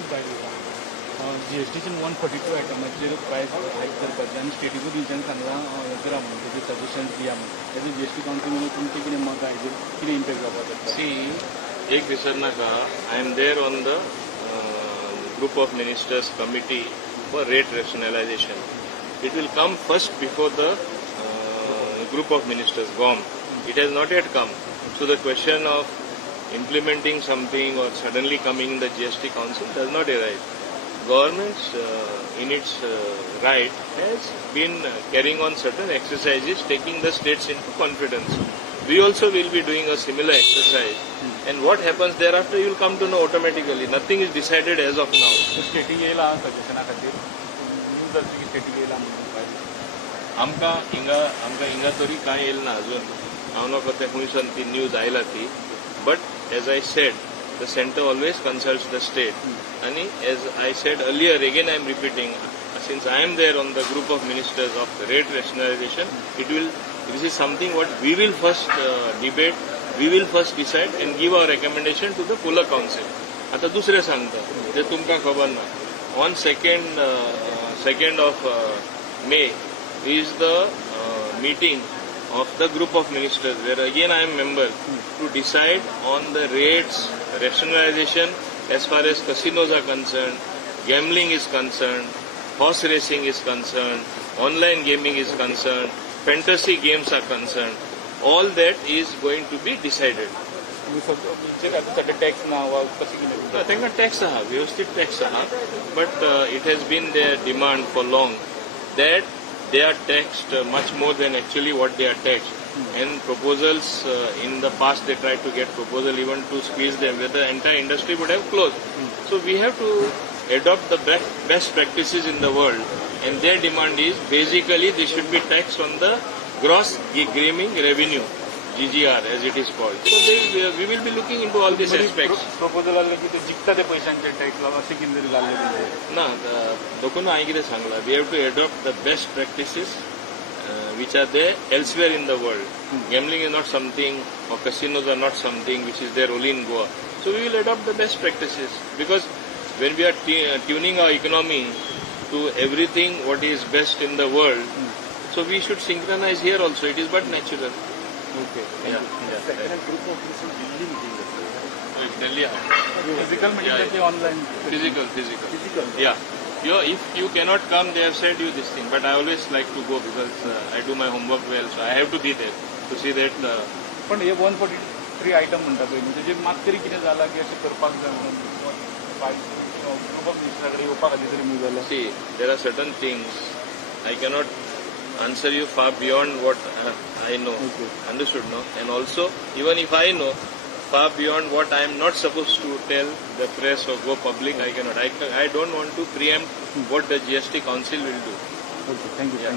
खूप जाय GSTचे 142 आयटमाचेर प्रायस हायक करपाचें आनी स्टेटीकूय तेंच्यांनी सांगलां हें करा म्हणून तेजे सजेशन्स दिया म्हणून एज अ GST कावन्सील म्हणून तुमचें कितें मत आहा हेजेर कितें इम्पॅक्ट जावपाक शकता? See, एक विसरनाका, I am there on the group of ministers committee for rate rationalization. It will come first before the group of ministers, GOM. It has not yet come. So the question of implementing something or suddenly coming in the GST council does not arise. Government in its right has been carrying on certain exercises, taking the states into confidence. We also will be doing a similar exercise, and what happens thereafter you will come to know automatically. Nothing is decided as of now. स्टेटी येयला सजेशना खातीर news जाता की स्टेटी येयला म्हणून प्रायस आमकां हिंगा तरी कांय येयल ना अजून. हांव नकळो तें खंयसान ती न्यूज आयला ती. But as I said, the center always consults the state. And as I said earlier, again I am repeating, since I am there on the group of ministers of the rate rationalization, this is something what we will first debate, we will first decide and give our recommendation to the fuller council. आता दुसरे सांगता जे तुमकां खबर ना. On 2nd of May is the meeting of the group of ministers, where again I am member, to decide on the rates rationalization as far as casinos are concerned, gambling is concerned, horse racing is concerned, online gaming is concerned, fantasy games are concerned. All that is going to be decided. सध्या tax ना वा कशें कितें तांकां tax आहा, व्यवस्थीत tax आहा, but it has been their demand for long that they are taxed much more than actually what they are taxed. And proposals in the past they tried to get proposal even to squeeze them, where the entire industry would have closed. So we have to adopt the best practices in the world, and their demand is basically they should be taxed on the gross gaming revenue, GGR as it is called. So we will be looking into all these aspects. Proposal आसलें की ते जिखता ते पयशांचे tax लावन अशें कितें तरी जाल्लें ना देखून हांवें कितें सांगलां, we have to adopt the best practices which are there elsewhere in the world. Gambling is not something, or casinos are not something which is there only in Goa. So we will adopt the best practices, because when we are tuning our economy to everything what is best in the world, so we should synchronize here also. It is but natural. Okay. Yeah. Second group of people Delhi meeting Delhi. Physical meeting की online? Physical. Yeah. If you cannot come, they have said you this thing. But I always like to go because I do my homework well, so I have to be there to see that. पण हे 143 item म्हणटा पळय म्हणजे मात तरी कितें जाला की अशें करपाक जाय म्हणून ग्रुप ऑफ मिनिस्टरा कडेन येवपा खातीर तरी मूव जालें. See, there are certain things I cannot answer you far beyond what I know. Okay. Understood, no? And also, even if I know, far beyond what I am not supposed to tell the press or go public, I cannot. I don't want to preempt what the GST Council will do. Okay, thank you.